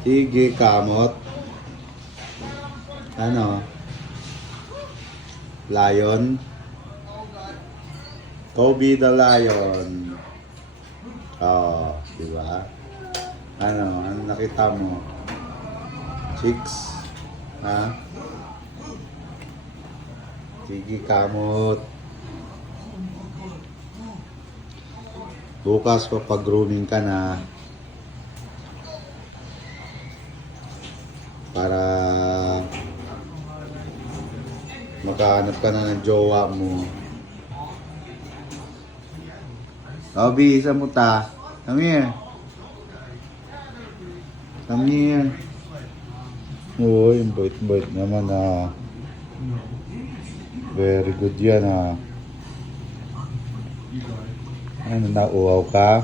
Sige, kamot. Ano? Lion? Kobe the lion. Oh, diba? Ano nakita mo? Chicks? Ha? Sige, kamot. Bukas papag-grooming ka na. Para makahanap ka na ng jowa mo. Obi, isa mo ta. Come here. Come here. Uy, bait-bait naman ah. Very good yan ah. Ano, nauuhaw ka?